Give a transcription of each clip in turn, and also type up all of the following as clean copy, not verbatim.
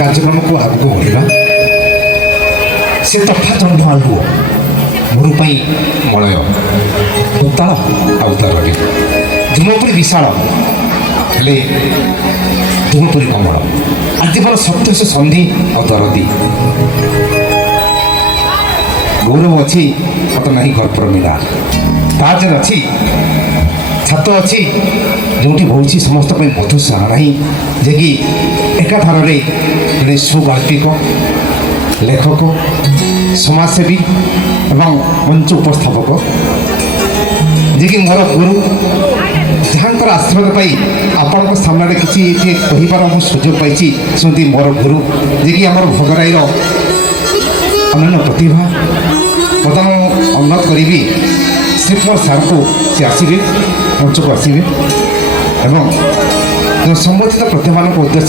कार्यक्रम को आगे बढ़ा से तफा चंड आलु गुरुपाई मलय उताल आउतारी धूमपुरी विशाल हेले धूमपुरी कमल आदिपर सत्य से सन्धि और दरदी गौरव अच्छी मत नहीं गर्पर मिला ताज अच्छी छात अच्छी जो बहुत समस्त मधुसाह ना जे कि एकाधार जड़े सुगाल्पिक लेखक समाजसेवी एवं मंच उपस्थापक जे कि मोर गुरु जहाँ आशीर्वाद पाई आपण सामने किसी कहीबार सुजोग पाई सुनती मोर गुरु जे कि आम भोगराईर अनन्य प्रतिभा बर्तमान अनुरोध करी श्रीकुमार सार को सी आसवे मंच को आसवे एवं जो संबंधित प्रतिभा उद्देश्य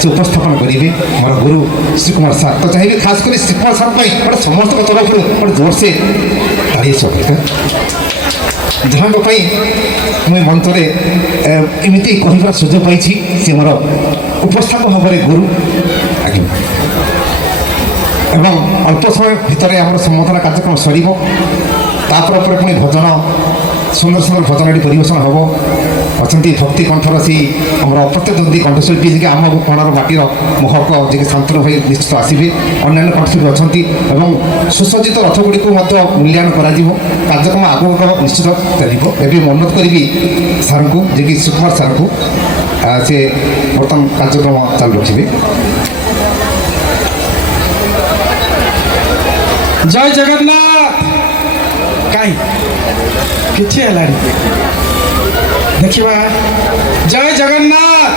से उपस्थापन करेंगे मोर गुरु श्रीकुमार सार तो चाहिए खास कर श्रीकुमार सार गोटे समस्त तरफ गोटे जोर से ताड़ी सब जहाँ मुझे मंच एमती कह सुजोग पाई सी मोर उपस्थापक भाव में गुरु आगे एवं अल्प समय भितर आम सम्बोधन कार्यक्रम सर तापर पुणी भजन सुंदर सुंदर भजन ये परिवेशन हम अच्छा भक्ति कंठर सी आम प्रतिद्वंदी कंठशिल्पी जी आम कोणार माटीर महक जी शांतनु भाई निश्चित आसवे अन्य कंठशिल्पी अच्छा सुसज्जित रथ गुड़ी मूल्यांकन कार्यक्रम आगक निश्चित चलो एवं अनुरोध करी सार को जी कि श्रीकुमार सार को से बर्तमान कार्यक्रम चालू रखिए। जय जगन्नाथ कहीं किसी है देखा जय जगन्नाथ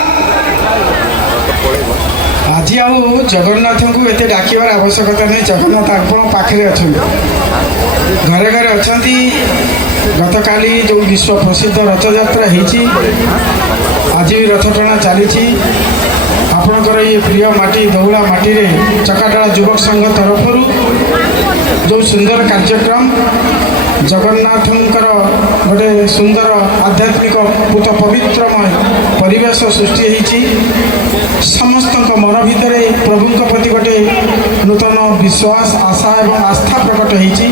आज आउ जगन्नाथ को एत डाकबार आवश्यकता नहीं जगन्नाथ आपण पाखे अच्छा घरे घरे अच्छा गत काली जो विश्व प्रसिद्ध रथयात्रा होती आज भी रथ टଣା चली आपणकर ये प्रिय माटी दौड़ा माटी रे चकाडाला युवक संघ तरफ जो सुंदर कार्यक्रम जगन्नाथंकर गोटे सुंदर आध्यात्मिक पूत पवित्रमय परिवेश सृष्टि होती समस्त मन भितर प्रभु प्रति गोटे नूतन विश्वास आशा एवं आस्था प्रकट होती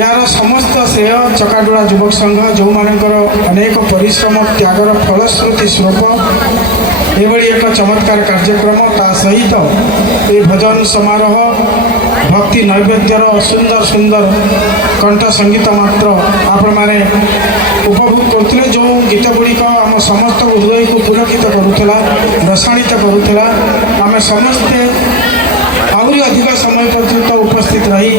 यार समस्त श्रेय चकाडोला युवक संघ जो मानकर अनेक परिश्रम त्यागर फलश्रुति स्वरूप एभली एक चमत्कार कार्यक्रम ता सहित ये भजन समारोह भक्ति नैवेद्यर सुंदर सुंदर कंठ संगीत मात्र आपण मैंने उपभोग करते जो गीत गुड़िक आम समस्त हृदय को पुलकित करूला रसायित करूला आम समस्ते आहरी अधिक समय पर्यंत उपस्थित रही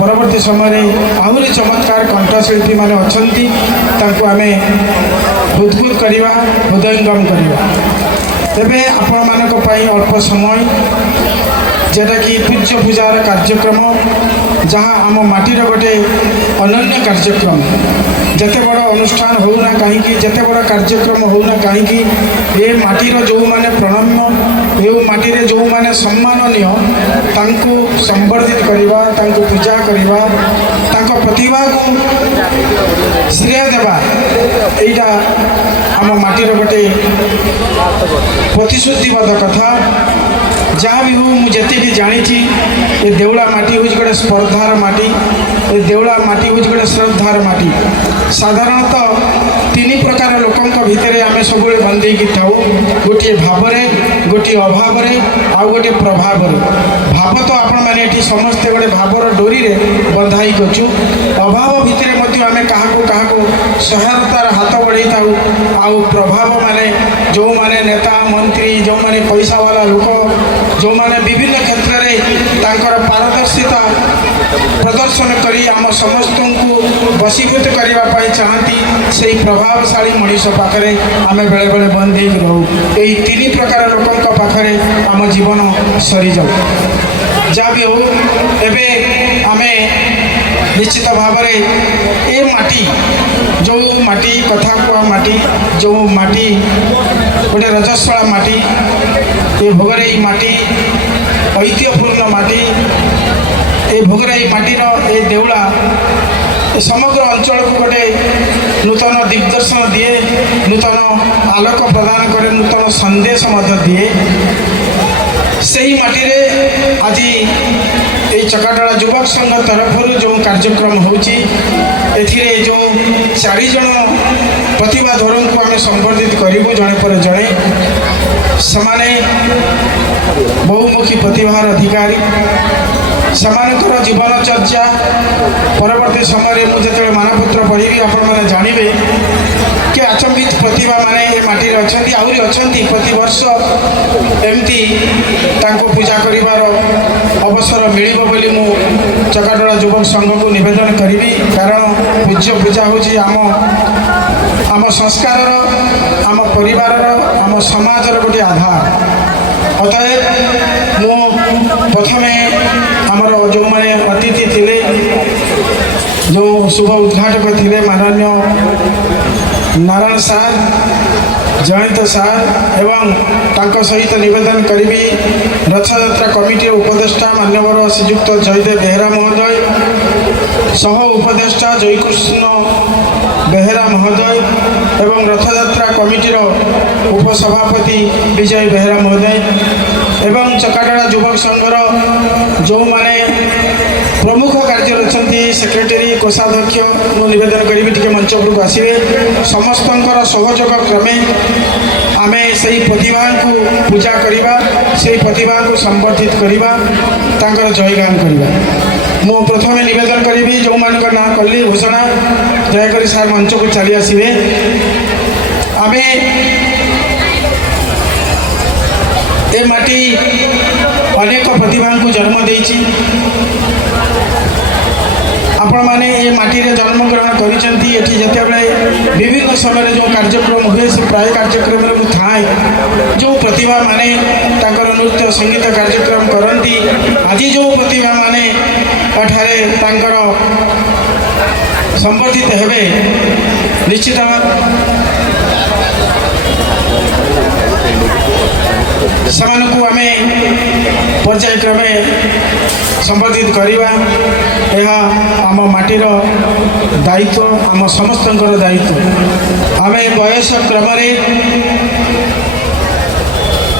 परवर्ती समय आहरी चमत्कार कंठशिल्पी मैंने अच्छा आम उद्भुत करवा हृदयंगम करवा तेरे आपण मानक अल्प समय जेटा कि पूज्य पूजार कार्यक्रम जहाँ आम माटीर गोटे अनन्य कार्यक्रम जिते बड़ अनुष्ठान होना कहीं जिते बड़ कार्यक्रम होना कहीं ये माटीर जो माने प्रणम्य ये माटी रे जो माने सम्माननीय तांको संवर्धित करवा तांको पूजा करवा तांको प्रतिभा को श्रेय देवा एटा आम माटीर गोटे प्रतिश्रुतिबद्ध कथा जहाँ भी हो मुझे भी जानी ये देवला माटी हूँ गोटे स्पर्धार माटी ये देवला माटी हूँ गोटे श्रद्धार माटी साधारणतः तीन प्रकार लोकों भितर आम सब बंधे था गोटे भाव गोटे अभाव आउ गोटे प्रभाव भाव तो आपण मैंने समस्ते गोटे भावर डोरी बंधाई करछु अभाव भितर आम क्या सहायतार हाथ बढ़े था आउ प्रभाव माने जो माने नेता मंत्री जो माने पैसा वाला लोक जो माने विभिन्न क्षेत्र में पारदर्शिता प्रदर्शन करी आम समस्त को वशीभूत करने चाहती से प्रभावशाली मनीष पाखे आम बेले बेले बंद रहू यही तीन प्रकार लोकों पाखे आम जीवन सरी जाऊ जहाँ भी हो एबे आमे निश्चित भाव ये माटी जो माटी कथा कुआ माटी जो माटी गोटे रजस्वला माटी ये भोगराई माटी ऐतिह्यपूर्ण माटी ये भोगराई माटीर ये देवला ଏ ସମଗ୍ର ଅଞ୍ଚଳକୁ ଗୋଟେ ନୂତନ ଦିଗ୍ଦର୍ଶନ ଦିଏ, ନୂତନ ଆଲୋକ ପ୍ରଦାନ କରେ, ନୂତନ ସନ୍ଦେଶ ମଧ୍ୟ ଦିଏ। ସେହି ମାଟିରେ ଆଜି এই চকাডলা যুবক সংঘ তরফରୁ ଯେଉଁ କାର୍ଯ୍ୟକ୍ରମ ହେଉଛି ଏଥିରେ ଯେଉଁ 4 ଜଣ ପ୍ରତିଭାଧରଙ୍କୁ ଆମେ ସମ୍ବର୍ଦ୍ଧିତ କରିବୁ ଜଣେ ପରେ ଜଣେ। ସେମାନେ ବହୁମୁଖୀ ପ୍ରତିଭାର ଅଧିକାରୀ। ସେମାନଙ୍କର ଜୀବନଚର୍ଯ୍ୟା ପରବର୍ତ୍ତୀ ସମୟରେ ମୁଁ ଯେତେବେଳେ ମାନପତ୍ର ପଢ଼ିବି ଆପଣମାନେ ଜାଣିବେ କି ଆଚମ୍ବିତ ପ୍ରତିଭାମାନେ ଏ ମାଟିରେ ଅଛନ୍ତି, ଆହୁରି ଅଛନ୍ତି। ପ୍ରତିବର୍ଷ ଏମିତି ତାଙ୍କୁ ପୂଜା କରିବାର ଅବସର ମିଳିବ ବୋଲି ମୁଁ ଚକାଡଲା ଯୁବକ ସଂଘକୁ ନିବେଦନ କରିବି। କାରଣ ପୂଜ୍ୟ ପୂଜା ହେଉଛି ଆମ ସଂସ୍କାରର, ଆମ ପରିବାରର, ଆମ ସମାଜର ଗୋଟିଏ ଆଧାର। ଅତଏବ ମୁଁ ପ୍ରଥମେ ଆମର ଯେଉଁମାନେ ଅତିଥି ଥିଲେ, ଯେଉଁ ଶୁଭ ଉଦ୍ଘାଟକ ଥିଲେ ମାନନୀୟ ନାରାୟଣ ସାର୍, ଜୟନ୍ତ ସାର୍ ଏବଂ ତାଙ୍କ ସହିତ ନିବେଦନ କରିବି ରଥଯାତ୍ରା କମିଟିର ଉପଦେଷ୍ଟା ମାନ୍ୟବର ଶ୍ରୀଯୁକ୍ତ ଜୟଦେବ ବେହେରା ମହୋଦୟ, ସହ ଉପଦେଷ୍ଟା ଜୟକୃଷ୍ଣ ବେହେରା ମହୋଦୟ ଏବଂ ରଥଯାତ୍ରା କମିଟିର ଉପସଭାପତି ବିଜୟ ବେହେରା ମହୋଦୟ ଏବଂ ଚକାଡଲା ଯୁବକ ସଂଘର ଯେଉଁମାନେ ପ୍ରମୁଖ କାର୍ଯ୍ୟରେ ଅଛନ୍ତି, ସେକ୍ରେଟାରୀ, କୋଷାଧ୍ୟକ୍ଷ, ମୁଁ ନିବେଦନ କରିବି ଟିକେ ମଞ୍ଚ ଉପରକୁ ଆସିବେ। ସମସ୍ତଙ୍କର ସହଯୋଗ କ୍ରମେ ଆମେ ସେହି ପ୍ରତିଭାଙ୍କୁ ପୂଜା କରିବା, ସେହି ପ୍ରତିଭାଙ୍କୁ ସମ୍ବର୍ଦ୍ଧିତ କରିବା, ତାଙ୍କର ଜୟଗାନ କରିବା। ମୁଁ ପ୍ରଥମେ ନିବେଦନ କରିବି ଯେଉଁମାନଙ୍କ ନାଁ କଲି ଘୋଷଣା, ଦୟାକରି ସାର୍ ମଞ୍ଚକୁ ଚାଲି ଆସିବେ। ଆମେ ଏ ମାଟି ଅନେକ ପ୍ରତିଭାଙ୍କୁ ଜନ୍ମ ଦେଇଛି। ଆପଣମାନେ ଏ ମାଟିରେ ଜନ୍ମଗ୍ରହଣ କରିଛନ୍ତି। ଏଠି ଯେତେବେଳେ ବିଭିନ୍ନ ସମୟରେ ଯେଉଁ କାର୍ଯ୍ୟକ୍ରମ ହୁଏ, ସେ ପ୍ରାୟ କାର୍ଯ୍ୟକ୍ରମରେ ମୁଁ ଥାଏ। ଯେଉଁ ପ୍ରତିଭାମାନେ ତାଙ୍କର ନୃତ୍ୟ ସଙ୍ଗୀତ କାର୍ଯ୍ୟକ୍ରମ କରନ୍ତି, ଆଜି ଯେଉଁ ପ୍ରତିଭାମାନେ ଏଠାରେ ତାଙ୍କର ସମ୍ବର୍ଦ୍ଧିତ ହେବେ, ନିଶ୍ଚିତ ସେମାନଙ୍କୁ ଆମେ ପର୍ଯ୍ୟାୟକ୍ରମେ ସମ୍ବର୍ଦ୍ଧିତ କରିବା। ଏହା ଆମ ମାଟିର ଦାୟିତ୍ୱ, ଆମ ସମସ୍ତଙ୍କର ଦାୟିତ୍ୱ। ଆମେ ବୟସ କ୍ରମରେ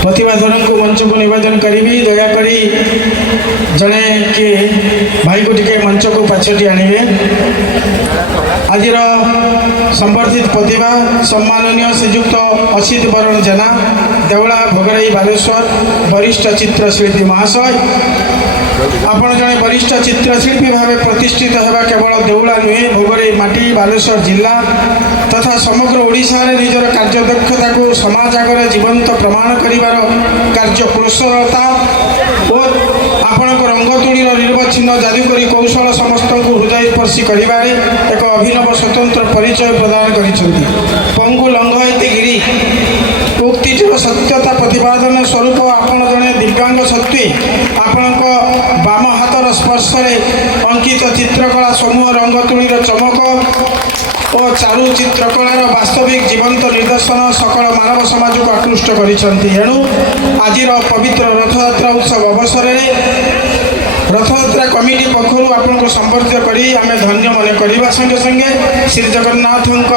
ପ୍ରତିଭାଧରଙ୍କୁ ମଞ୍ଚକୁ ନିବେଦନ କରିବି, ଦୟାକରି ଜଣେ କିଏ ଭାଇକୁ ଟିକେ ମଞ୍ଚକୁ ପାଛଟି ଆଣିବେ। ଆଜିର ସମ୍ବର୍ଦ୍ଧିତ ପ୍ରତିଭା ସମ୍ମାନନୀୟ ଶ୍ରୀଯୁକ୍ତ ଅସିତ ବରଣ ଜେନା, ଦେଉଳା ଭୋଗରାଇ ବାଲେଶ୍ୱର, ବରିଷ୍ଠ ଚିତ୍ରଶିଳ୍ପୀ ମହାଶୟ। ଆପଣ ଜଣେ ବରିଷ୍ଠ ଚିତ୍ରଶିଳ୍ପୀ ଭାବେ ପ୍ରତିଷ୍ଠିତ ହେବା କେବଳ ଦେଉଳା ନୁହେଁ, ଭୋଗରାଇ ମାଟି, ବାଲେଶ୍ୱର ଜିଲ୍ଲା ତଥା ସମଗ୍ର ଓଡ଼ିଶାରେ ନିଜର କାର୍ଯ୍ୟଦକ୍ଷତାକୁ ସମାଜ ଆଗରେ ଜୀବନ୍ତ ପ୍ରମାଣ କରିବାର କାର୍ଯ୍ୟକୁଶଳତା ଓ ଆପଣଙ୍କ ରଙ୍ଗତୁଳିର ନିର୍ବାଚିତ ଯାଦୁକରୀ କୌଶଳ ସମସ୍ତଙ୍କୁ ହୃଦୟସ୍ପର୍ଶୀ କରିବାରେ ଏକ ଅଭିନବ ସ୍ୱତନ୍ତ୍ର ପରିଚୟ ପ୍ରଦାନ କରିଛନ୍ତି। ପଙ୍ଗୁ ଲଙ୍ଘୟତି ଗିରି ଉକ୍ତିଟିର ସତ୍ୟତା ପ୍ରତିପାଦନ ସ୍ୱରୂପ ଆପଣ ଜଣେ ଦିବ୍ୟାଙ୍ଗ ସତ୍ତ୍ୱେ ଆପଣଙ୍କ ବାମ ହାତର ସ୍ପର୍ଶରେ ଅଙ୍କିତ ଚିତ୍ରକଳା ସମୂହ ରଙ୍ଗତୁଳିର ଚମକ ଓ ଚାରୁ ଚିତ୍ରକଳାର ବାସ୍ତବିକ ଜୀବନ୍ତ ନିଦର୍ଶନ ସକଳ ମାନବ ସମାଜକୁ ଆକୃଷ୍ଟ କରିଛନ୍ତି। ଏଣୁ ଆଜିର ପବିତ୍ର ରଥଯାତ୍ରା ଉତ୍ସବ ଅବସରରେ ରଥଯାତ୍ରା କମିଟି ପକ୍ଷରୁ ଆପଣଙ୍କୁ ସମ୍ବର୍ଦ୍ଧିତ କରି ଆମେ ଧନ୍ୟ ମନେ କରିବା ସଙ୍ଗେ ସଙ୍ଗେ ଶ୍ରୀ ଜଗନ୍ନାଥଙ୍କ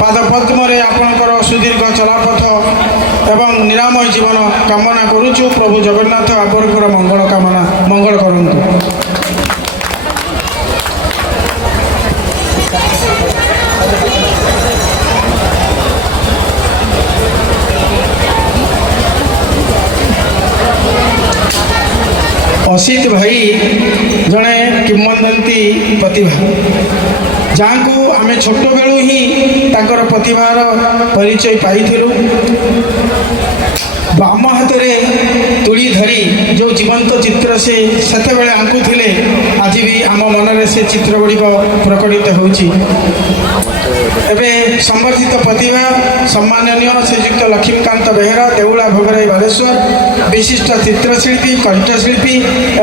ପାଦପଦ୍ମରେ ଆପଣଙ୍କର ସୁଦୀର୍ଘ ଚଲାପଥ ଏବଂ ନିରାମୟ ଜୀବନ କାମନା କରୁଛୁ। ପ୍ରଭୁ ଜଗନ୍ନାଥ ଆପଣଙ୍କର ମଙ୍ଗଳ କରନ୍ତୁ। ଅସିତ ଭାଇ ଜଣେ କିମ୍ବଦନ୍ତୀ ପ୍ରତିଭା, ଯାହାଙ୍କୁ ଆମେ ଛୋଟବେଳୁ ହିଁ ତାଙ୍କର ପ୍ରତିଭାର ପରିଚୟ ପାଇଥିଲୁ। ବାମ ହାତରେ ତୁଳି ଧରି ଯେଉଁ ଜୀବନ୍ତ ଚିତ୍ର ସେ ସେତେବେଳେ ଆଙ୍କୁଥିଲେ, ଆଜି ବି ଆମ ମନରେ ସେ ଚିତ୍ର ଗୁଡ଼ିକ ପ୍ରକଟିତ ହେଉଛି। ଏବେ ସମ୍ବର୍ଦ୍ଧିତ ପ୍ରତିଭା ସମ୍ମାନନୀୟ ଶ୍ରୀଯୁକ୍ତ ଲକ୍ଷ୍ମୀକାନ୍ତ ବେହେରା, ଦେଉଳା ଭୋଗରାଇ ବାଲେଶ୍ୱର, ବିଶିଷ୍ଟ ଚିତ୍ରଶିଳ୍ପୀ, କଣ୍ଠଶିଳ୍ପୀ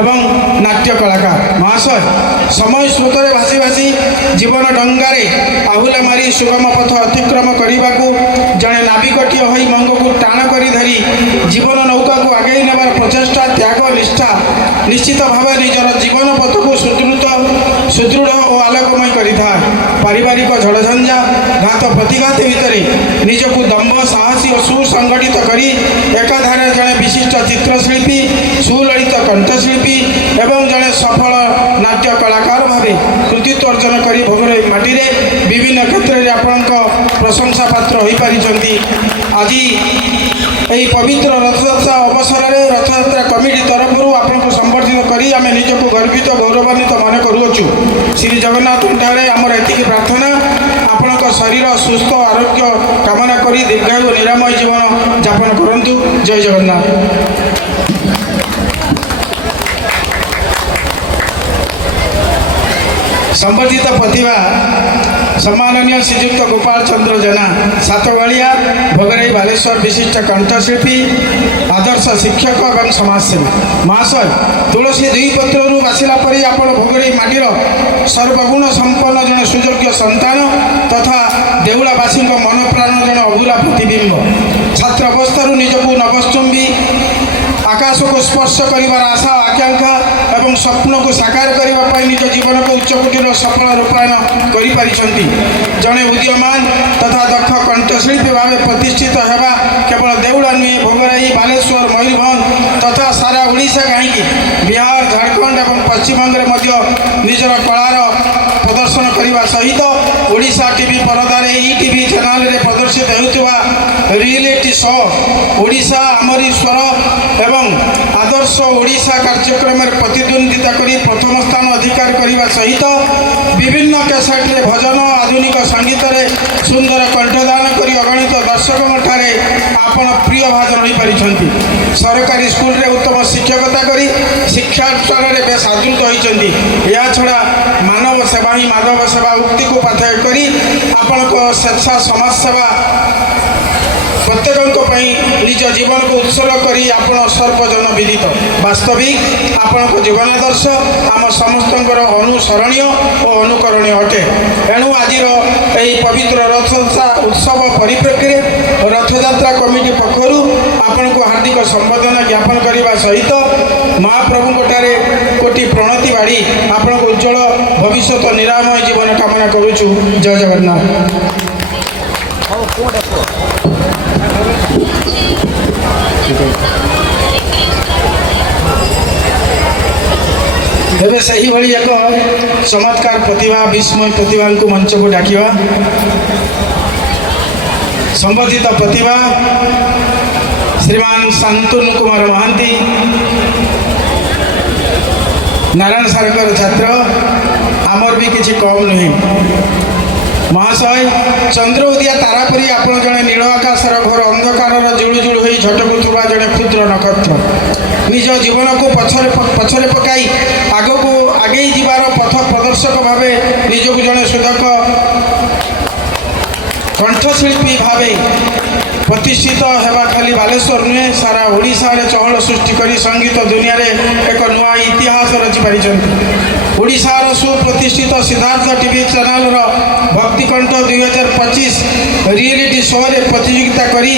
ଏବଂ ନାଟ୍ୟ କଳାକାର ମହାଶୟ। ସମୟ ସ୍ରୋତରେ ଭାସି ଭାସି ଜୀବନ ଡଙ୍ଗାରେ ଆହୁଲା ମାରି ସୁଗମ ପଥ ଅତିକ୍ରମ କରିବାକୁ ଜଣେ ନାବିକଟିଏ ହୋଇ ମଙ୍ଗକୁ ଟାଣ କରି ଧରି ଜୀବନ ନୌକାକୁ ଆଗେଇ ନେବାର ପ୍ରଚେଷ୍ଟା, ତ୍ୟାଗ, ନିଷ୍ଠା ନିଶ୍ଚିତ ଭାବେ ନିଜର ଜୀବନ ପଥକୁ ସୁଦୃଢ଼ ଓ ଆଲୋକମୟ କରିଥାଏ। ପାରିବାରିକ ଝଡ଼ଝଞ୍ଜା ଘାତ ପ୍ରତିଘାତ ଭିତରେ ନିଜକୁ ଦମ୍ଭ ସାହସୀ ଓ ସୁସଂଗଠିତ କରି ଏକାଧାରରେ ଜଣେ ବିଶିଷ୍ଟ ଚିତ୍ରଶିଳ୍ପୀ ସୁଲଳିତ କଣ୍ଠଶିଳ୍ପୀ ଏବଂ ଜଣେ ସଫଳ ନାଟ୍ୟ କଳାକାର ଭାବେ କୃତିତ୍ୱ ଅର୍ଜନ କରି ଭୋଗରାଇ ମାଟିରେ ବିଭିନ୍ନ କ୍ଷେତ୍ରରେ ଆପଣଙ୍କ ପ୍ରଶଂସା ପାତ୍ର ହୋଇପାରିଛନ୍ତି। ଆଜି ଏହି ପବିତ୍ର ରଥଯାତ୍ରା ଅବସରରେ ରଥଯାତ୍ରା କମିଟି ତରଫରୁ ଆପଣଙ୍କୁ ସମ୍ବର୍ଦ୍ଧିତ କରି ଆମେ ନିଜକୁ ଗର୍ବିତ ଗୌରବାନ୍ୱିତ ମନେ କରୁଅଛୁ। ଶ୍ରୀ ଜଗନ୍ନାଥଙ୍କଠାରେ ଆମର ଏତିକି ପ୍ରାର୍ଥନା, ଆପଣଙ୍କ ଶରୀର ସୁସ୍ଥ ଆରୋଗ୍ୟ କାମନା କରି ଦୀର୍ଘାୟୁ ନିରାମୟ ଜୀବନ ଯାପନ କରନ୍ତୁ। ଜୟ ଜଗନ୍ନାଥ। ସମ୍ବର୍ଦ୍ଧିତ ପ୍ରତିଭା ସମ୍ମାନନୀୟ ଶ୍ରୀଯୁକ୍ତ ଗୋପାଳ ଚନ୍ଦ୍ର ଜେନା ସାତବାଳିଆ ଭୋଗରାଇ ବାଲେଶ୍ୱର ବିଶିଷ୍ଟ କଣ୍ଠଶିଳ୍ପୀ ଆଦର୍ଶ ଶିକ୍ଷକ ଏବଂ ସମାଜସେବୀ। ମହାଶୟ, ତୁଳସୀ ଦୁଇ ପତ୍ରରୁ ବାସିଲା ପରି ଆପଣ ଭୋଗରାଇ ମାଟିର ସର୍ବଗୁଣ ସମ୍ପନ୍ନ ଜଣେ ସୁଯୋଗ୍ୟ ସନ୍ତାନ ତଥା ଦେଉଳାବାସୀଙ୍କ ମନପ୍ରାଣ ଜଣେ ଅଭୁଲା ପ୍ରତିବିମ୍ବ। ଛାତ୍ର ଅବସ୍ଥାରୁ ନିଜକୁ ନଭଶ୍ଚୁମ୍ବୀ ଆକାଶକୁ ସ୍ପର୍ଶ କରିବାର ଆଶା ଆକାଂକ୍ଷା ଏବଂ ସ୍ୱପ୍ନକୁ ସାକାର କରିବା ପାଇଁ ନିଜ ଜୀବନକୁ ଉଚ୍ଚକୋଟୀର ସଫଳ ରୂପାୟନ କରିପାରିଛନ୍ତି। ଜଣେ ଉଦୀୟମାନ ତଥା ଦକ୍ଷ କଣ୍ଠଶିଳ୍ପୀ ଭାବେ ପ୍ରତିଷ୍ଠିତ ହେବା କେବଳ ଦେଉଳ ନୁହେଁ, ଭୋଗରାଇ ବାଲେଶ୍ୱର ମୟୂରଭଞ୍ଜ ତଥା ସାରା ଓଡ଼ିଶା କାହିଁକି ବିହାର ଝାଡ଼ଖଣ୍ଡ ଏବଂ ପଶ୍ଚିମବଙ୍ଗରେ ମଧ୍ୟ ନିଜର କଳାର ପ୍ରଦର୍ଶନ କରିବା ସହିତ ଓଡ଼ିଶା ଟିଭି ପରଦାରେ ଇଟିଭି ଚ୍ୟାନେଲରେ ପ୍ରଦର୍ଶିତ ହେଉଥିବା ରିଏଲିଟି ଶୋ ଓଡ଼ିଶା ଆମରି ସ୍ୱର ଏବଂ ଆଦର୍ଶ ଓଡ଼ିଶା କାର୍ଯ୍ୟକ୍ରମରେ ପ୍ରତିଦ୍ୱନ୍ଦିତା କରି ପ୍ରଥମ ସ୍ଥାନ ଅଧିକାର କରିବା ସହିତ ବିଭିନ୍ନ କ୍ୟାସେଟ୍ରେ ଭଜନ ଆଧୁନିକ ସଙ୍ଗୀତରେ ସୁନ୍ଦର କଣ୍ଠଦାନ କରି ଅଗଣିତ ଦର୍ଶକଙ୍କଠାରେ ଆପଣ ପ୍ରିୟ ଭାଜନ ହୋଇପାରିଛନ୍ତି। ସରକାରୀ ସ୍କୁଲରେ ଉତ୍ତମ ଶିକ୍ଷକତା କରି ଶିକ୍ଷାଷ୍ଟରରେ ବେଶ ଆଦୃତ ହୋଇଛନ୍ତି। ଏହାଛଡ଼ା ମାନବ ସେବା ହିଁ ମାଧବ ସେବା ଉକ୍ତିକୁ ପାଥେୟ କରି ଆପଣଙ୍କ ସ୍ୱେଚ୍ଛା ସମାଜସେବା ପ୍ରତ୍ୟେକଙ୍କ ପାଇଁ ନିଜ ଜୀବନକୁ ଉତ୍ସର୍ଗ କରି ଆପଣ ସର୍ବଜନ ବିଦିତ। ବାସ୍ତବିକ ଆପଣଙ୍କ ଜୀବନାଦର୍ଶ ଆମ ସମସ୍ତଙ୍କର ଅନୁସରଣୀୟ ଓ ଅନୁକରଣୀୟ ଅଟେ। ଏଣୁ ଆଜିର ଏହି ପବିତ୍ର ରଥଯାତ୍ରା ଉତ୍ସବ ପରିପ୍ରେକ୍ଷୀରେ ରଥଯାତ୍ରା କମିଟି ପକ୍ଷରୁ ଆପଣଙ୍କୁ ହାର୍ଦ୍ଦିକ ସମ୍ବର୍ଦ୍ଧନା ଜ୍ଞାପନ କରିବା ସହିତ ମହାପ୍ରଭୁଙ୍କଠାରେ କୋଟି ପ୍ରଣତି ବାଢ଼ି ଆପଣଙ୍କ ଉଜ୍ଜ୍ୱଳ ଭବିଷ୍ୟତ ନିରାମୟ ଜୀବନ କାମନା କରୁଛୁ। ଜୟ ଜଗନ୍ନାଥ। ଏବେ ସେହିଭଳି ଏକ ଚମତ୍କାର ପ୍ରତିଭା ବିସ୍ମୟ ପ୍ରତିଭାଙ୍କୁ ମଞ୍ଚକୁ ଡାକିବା। ସମ୍ବର୍ଦ୍ଧିତ ପ୍ରତିଭା ଶ୍ରୀମାନ ଶାନ୍ତନୁ କୁମାର ମହାନ୍ତି, ନାରାୟଣ ସାରଙ୍କର ଛାତ୍ର, ଆମର ବି କିଛି କମ୍ ନୁହେଁ। ମହାଶୟ, ଚନ୍ଦ୍ର ଉଦିଆ ତାରା ପରି ଆପଣ ଜଣେ ନୀଳ ଆକାଶର ଘୋର ଅନ୍ଧକାରର ଜୁଳୁ ଜୁଳୁ ହୋଇ ଝଟକୁଥିବା ଜଣେ କ୍ଷୁଦ୍ର ନକ୍ଷତ୍ର। ନିଜ ଜୀବନକୁ ପଛରେ ପକାଇ ଆଗକୁ ଆଗେଇ ଯିବାର ପଥ ପ୍ରଦର୍ଶକ ଭାବେ ନିଜକୁ ଜଣେ ସୁଦକ୍ଷ କଣ୍ଠଶିଳ୍ପୀ ଭାବେ ପ୍ରତିଷ୍ଠିତ ହେବା ଖାଲି ବାଲେଶ୍ୱର ନୁହେଁ, ସାରା ଓଡ଼ିଶାରେ ଚହଳ ସୃଷ୍ଟି କରି ସଙ୍ଗୀତ ଦୁନିଆରେ ଏକ ନୂଆ ଇତିହାସ ରଚିପାରିଛନ୍ତି। ଓଡ଼ିଶାର ସୁପ୍ରତିଷ୍ଠିତ ସିଦ୍ଧାର୍ଥ ଟିଭି ଚ୍ୟାନେଲର ଭକ୍ତିକଣ୍ଠ 2025 ରିଏଲିଟି ଶୋରେ ପ୍ରତିଯୋଗିତା କରି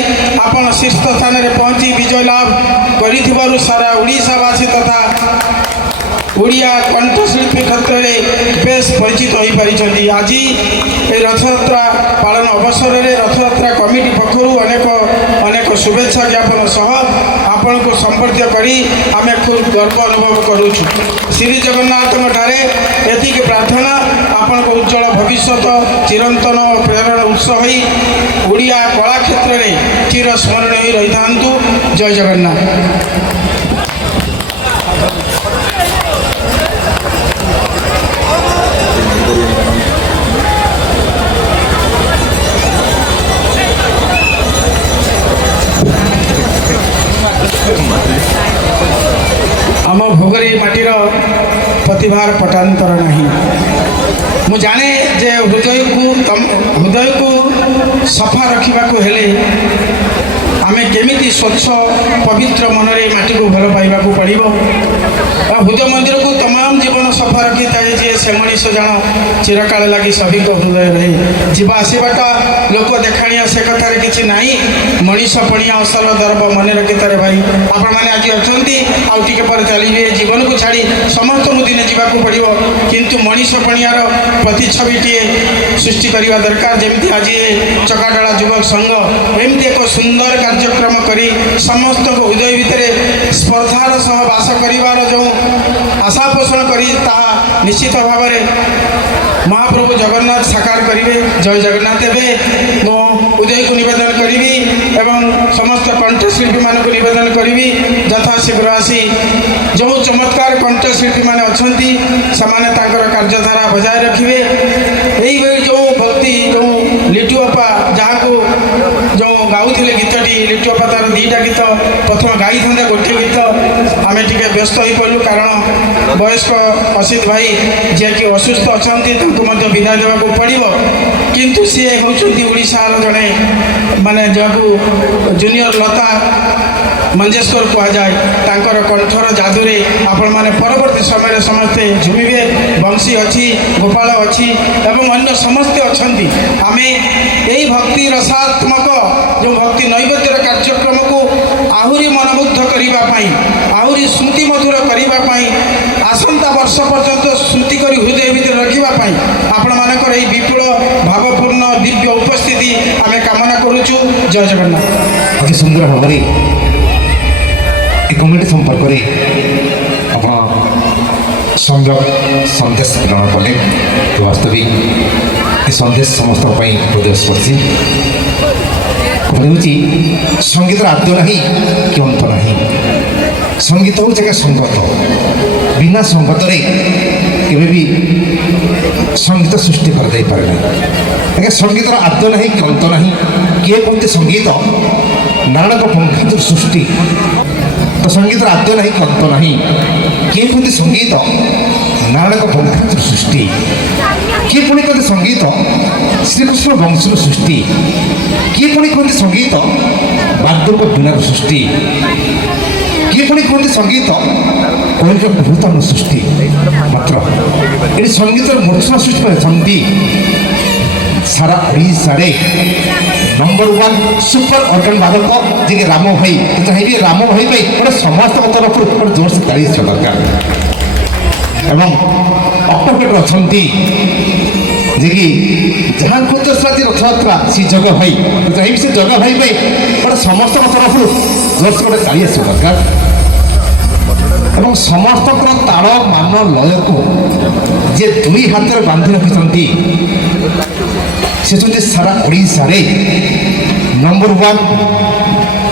ଆପଣ ଶୀର୍ଷ ସ୍ଥାନରେ ପହଞ୍ଚି ବିଜୟ ଲାଭ କରିଥିବାରୁ ସାରା ଓଡ଼ିଶାବାସୀ ତଥା ଓଡ଼ିଆ କଣ୍ଠଶିଳ୍ପୀ କ୍ଷେତ୍ରରେ ବେଶ୍ ପରିଚିତ ହୋଇପାରିଛନ୍ତି। ଆଜି ଏହି ରଥଯାତ୍ରା ପାଳନ ଅବସରରେ ରଥଯାତ୍ରା କମିଟି ପକ୍ଷରୁ ଅନେକ ଅନେକ ଶୁଭେଚ୍ଛା ଜ୍ଞାପନ ସହ ଆପଣଙ୍କୁ ସମ୍ବର୍ଦ୍ଧିତ କରି ଆମେ ଖୁବ୍ ଗର୍ବ ଅନୁଭବ କରୁଛୁ। ଶ୍ରୀ ଜଗନ୍ନାଥଙ୍କଠାରେ ଏତିକି ପ୍ରାର୍ଥନା, ଆପଣଙ୍କ ଉଜ୍ଜ୍ୱଳ ଭବିଷ୍ୟତ ଚିରନ୍ତନ ଓ ପ୍ରେରଣା ଉତ୍ସ ହୋଇ ଓଡ଼ିଆ କଳା କ୍ଷେତ୍ରରେ ଚିର ସ୍ମରଣୀୟ ହୋଇ ରହିଥାନ୍ତୁ। ଜୟ ଜଗନ୍ନାଥ। ଆମ ଭୋଗରାଇ ମାଟିର ପ୍ରତିଭାର ପଟାନ୍ତର ନାହିଁ। ମୁଁ ଜାଣେ ଯେ ହୃଦୟକୁ ସଫା ରଖିବାକୁ ହେଲେ ଆମେ କେମିତି ସ୍ୱଚ୍ଛ ପବିତ୍ର ମନରେ ଏ ମାଟିକୁ ଭଲ ପାଇବାକୁ ପଡ଼ିବ। ଆଉ ଭୁଜ ମନ୍ଦିରକୁ ତମାମ ଜୀବନ ସଫା ରଖିଥାଏ ଯେ ସେ ମଣିଷ ଜାଣ ଚିରକାଳ ଲାଗି ସଭିଙ୍କ ହୃଦୟ ରହେ। ଯିବା ଆସିବାଟା ଲୋକ ଦେଖାଣିଆ ସେ କଥାରେ କିଛି ନାହିଁ। ମଣିଷ ପଣିଆ ଅସଲ ଦର୍ବ ମନେ ରଖିଥାଏ ଭାଇ। ଆପଣମାନେ ଆଜି ଅଛନ୍ତି, ଆଉ ଟିକେ ପରେ ଚାଲିବେ। ଜୀବନକୁ ଛାଡ଼ି ସମସ୍ତଙ୍କୁ ଦିନେ ଯିବାକୁ ପଡ଼ିବ, କିନ୍ତୁ ମଣିଷ ପଣିଆର ପ୍ରତିଛବିଟିଏ ସୃଷ୍ଟି କରିବା ଦରକାର। ଯେମିତି ଆଜି ଚକାଡଳା ଯୁବକ ସଂଘ ଏମିତି ଏକ ସୁନ୍ଦର କାର୍ଯ୍ୟକ୍ରମ କରି ସମସ୍ତଙ୍କ ହୃଦୟ ଭିତରେ ସ୍ପର୍ଦ୍ଧାର ସହ ବାସ କରିବାର ଯେଉଁ ଆଶା ପୋଷଣ କରି ତାହା ନିଶ୍ଚିତ ଭାବରେ ମହାପ୍ରଭୁ ଜଗନ୍ନାଥ ସାକାର କରିବେ। ଜୟ ଜଗନ୍ନାଥ। ଏବେ ମୁଁ ଉଦୟକୁ ନିବେଦନ କରିବି ଏବଂ ସମସ୍ତ କଣ୍ଠଶିଳ୍ପୀମାନଙ୍କୁ ନିବେଦନ କରିବି ଯଥାଶୀଘ୍ର ଆସି ଯେଉଁ ଚମତ୍କାର କଣ୍ଠଶିଳ୍ପୀମାନେ ଅଛନ୍ତି ସେମାନେ ତାଙ୍କର କାର୍ଯ୍ୟଧାରା ବଜାୟ ରଖିବେ। ଏଇଭଳି ଯେଉଁ ଭକ୍ତି ଯେଉଁ ଲିଟୁ ଅପା ଯାହାକୁ ଯେଉଁ ଗାଉଥିଲେ ଗୀତଟି, ଲିଟୁ ଅପା ତାର ଦୁଇଟା ଗୀତ ପ୍ରଥମେ ଗାଇଥାନ୍ତେ, ଗୋଟିଏ ଗୀତ ଆମେ ଟିକେ ବ୍ୟସ୍ତ ହୋଇପଡ଼ିଲୁ କାରଣ ବୟସ୍କ ଅସିତ ଭାଇ ଯିଏକି ଅସୁସ୍ଥ ଅଛନ୍ତି ତାଙ୍କୁ ମଧ୍ୟ ବିଦାୟ ଦେବାକୁ ପଡ଼ିବ। କିନ୍ତୁ ସିଏ ହେଉଛନ୍ତି ଓଡ଼ିଶାର ଜଣେ ମାନେ ଯାହାକୁ ଜୁନିୟର ଲତା ମଞ୍ଜେଶକର କୁହାଯାଏ। ତାଙ୍କର କଣ୍ଠର ଯାଦୁରେ ଆପଣମାନେ ପରବର୍ତ୍ତୀ ସମୟରେ ସମସ୍ତେ ଝୁମିବେ। ବଂଶୀ ଅଛି, ଗୋପାଳ ଅଛି ଏବଂ ଅନ୍ୟ ସମସ୍ତେ ଅଛନ୍ତି। ଆମେ ଏହି ଭକ୍ତି ରସାତ୍ମକ ଯେଉଁ ଭକ୍ତି ନୈବେଦ୍ୟର କାର୍ଯ୍ୟକ୍ରମକୁ ଆହୁରି ମନମୁଗ୍ଧ କରିବା ପାଇଁ, ଆହୁରି ସ୍ମୃତି ମଧୁର କରିବା ପାଇଁ, ଆସନ୍ତା ବର୍ଷ ପର୍ଯ୍ୟନ୍ତ ସ୍ମୃତି କରି ହୃଦୟ ଭିତରେ ରଖିବା ପାଇଁ ଆପଣମାନଙ୍କର ଏହି ବିପୁଳ ଭାବପୂର୍ଣ୍ଣ ଦିବ୍ୟ ଉପସ୍ଥିତି ଆମେ କାମନା କରୁଛୁ। ଜୟ ଜଗନ୍ନାଥ। ଅତି ସୁନ୍ଦର ଭାବରେ ଏ କମିଟି ସମ୍ପର୍କରେ ଆପଣ ସଂଯୋଗ ସନ୍ଦେଶ ପ୍ରେରଣ କଲେ। ବାସ୍ତବିକ ଏ ସନ୍ଦେଶ ସମସ୍ତଙ୍କ ପାଇଁ ହୃଦୟସ୍ପର୍ଶୀ। ହେଉଛି ସଙ୍ଗୀତର ଆଦ୍ୟ ନାହିଁ କି ଅନ୍ତ ନାହିଁ। ସଙ୍ଗୀତ ହେଉଛି ଏକ ସଙ୍ଗତ। ବିନା ସଙ୍ଗତରେ କେବେ ବି ସଙ୍ଗୀତ ସୃଷ୍ଟି କରାଯାଇପାରେ ନାହିଁ। ଆଜ୍ଞା ସଙ୍ଗୀତର ଆଦ୍ୟ ନାହିଁ କି ଅନ୍ତ ନାହିଁ। କିଏ କୁହନ୍ତି ସଙ୍ଗୀତ ନାରାୟଣଙ୍କ ପଙ୍ଖାନ୍ତର ସୃଷ୍ଟି, ତ ସଙ୍ଗୀତର ଆଦ୍ୟ ନାହିଁ କି ଅନ୍ତ ନାହିଁ। କିଏ କୁହନ୍ତି ସଙ୍ଗୀତ ନାରାୟଣଙ୍କ ପଙ୍ଖାନ୍ତର ସୃଷ୍ଟି। କିଏ ପୁଣି କୁହନ୍ତି ସଙ୍ଗୀତ ଶ୍ରୀକୃଷ୍ଣ ବଂଶର ସୃଷ୍ଟି। କିଏ ପୁଣି କୁହନ୍ତି ସଙ୍ଗୀତ ବାଦୁଙ୍କ ବୀଣାର ସୃଷ୍ଟି। କିଏ ପୁଣି କୁହନ୍ତି ସଙ୍ଗୀତ କୈଳିକ ବୃହତ୍ତମ ସୃଷ୍ଟି। ମାତ୍ର ଏଠି ସଙ୍ଗୀତର ମୂର୍ଚ୍ଛନା ସୃଷ୍ଟି କରିଛନ୍ତି ସାରା ଓଡ଼ିଶାରେ ନମ୍ବର 1 ସୁପର ଅର୍ଗାନ ବାଦକ ଯିଏକି ରାମ ଭାଇ। ଚାହିଁବି ରାମ ଭାଇ ପାଇଁ ଗୋଟେ ସମସ୍ତଙ୍କ ତରଫରୁ ଗୋଟେ ଜୋରସେ ତାଳି ଆସିବା ଦରକାର। ଏବଂ ଅପରପଟେ ଅଛନ୍ତି ଯିଏକି ଯାହାଙ୍କୁ ଆଜି ରଥଯାତ୍ରା ସେ ଜଗ ଭାଇ। ଚାହିଁବି ସେ ଜଗ ଭାଇ ପାଇଁ ଗୋଟେ ସମସ୍ତଙ୍କ ତରଫରୁ ଜୋରସେ ଗୋଟେ ତାଳି ଆସିବା ଦରକାର। ଏବଂ ସମସ୍ତଙ୍କର ତାଳ ମାନ ଲୟକୁ ଯେ ଦୁଇ ହାତରେ ବାନ୍ଧି ରଖିଛନ୍ତି ସେ ହେଉଛନ୍ତି ସାରା ଓଡ଼ିଶାରେ ନମ୍ବର 1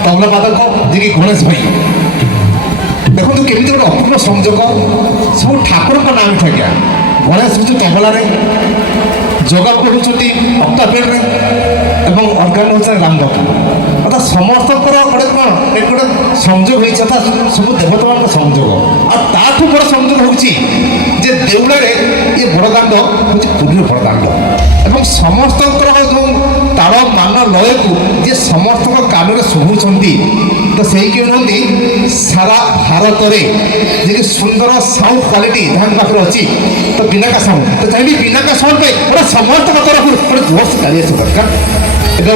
ତବଲା ବାଦକ ଯିଏକି ଗଣେଶ ଭାଇ। ଦେଖନ୍ତୁ କେମିତି ଗୋଟେ ଅପୂର୍ବ ସଂଯୋଗ। ସବୁ ଠାକୁରଙ୍କ ନାଁ ଉଠେ ଆଜ୍ଞା। ଗଣେଶ ହେଉଛି ତବଲାରେ, ଜଗାକୁ ହେଉଛନ୍ତି ଅକ୍ଟାପେଡ଼ରେ ଏବଂ ଅର୍ଗାନ ହେଉଛନ୍ତି ରାମବାବୁ। ଅର୍ଥାৎ ସମସ୍ତଙ୍କର ଗୋଟେ କ'ଣ ଗୋଟେ ସଂଯୋଗ ହେଇଛି, ଅର୍ଥାৎ ସବୁ ଦେବତାମାନଙ୍କ ସଂଯୋଗ। ଆଉ ତାଠୁ ବଡ଼ ସଂଯୋଗ ହେଉଛି ଯେ ଦେଉଳରେ ଏ ବଡ଼ଦାଣ୍ଡ ହେଉଛି ପୁରୀର ବଡ଼ଦାଣ୍ଡ। ଏବଂ ସମସ୍ତଙ୍କର ଯେଉଁ ତାଳ ମାନ ଲୟକୁ ଯେ ସମସ୍ତଙ୍କ କାନରେ ଶୁଭୁଛନ୍ତି, ତ ସେଇ କେଉଁଛନ୍ତି ସାରା ଭାରତରେ ଯେ ସୁନ୍ଦର ସାଉଣ୍ଡ କ୍ୱାଲିଟି ଯାହାଙ୍କ ପାଖରେ ଅଛି, ତ ବିନାକା ସାଉଣ୍ଡ। ତ ଚାହିଁବି ବିନାକା ସାଉଣ୍ଡ ପାଇଁ ଗୋଟେ ସମସ୍ତଙ୍କ ତରଫରୁ ଗୋଟେ ଜୋରସେ ତାଳି ଆସିବା ଦରକାର। এটা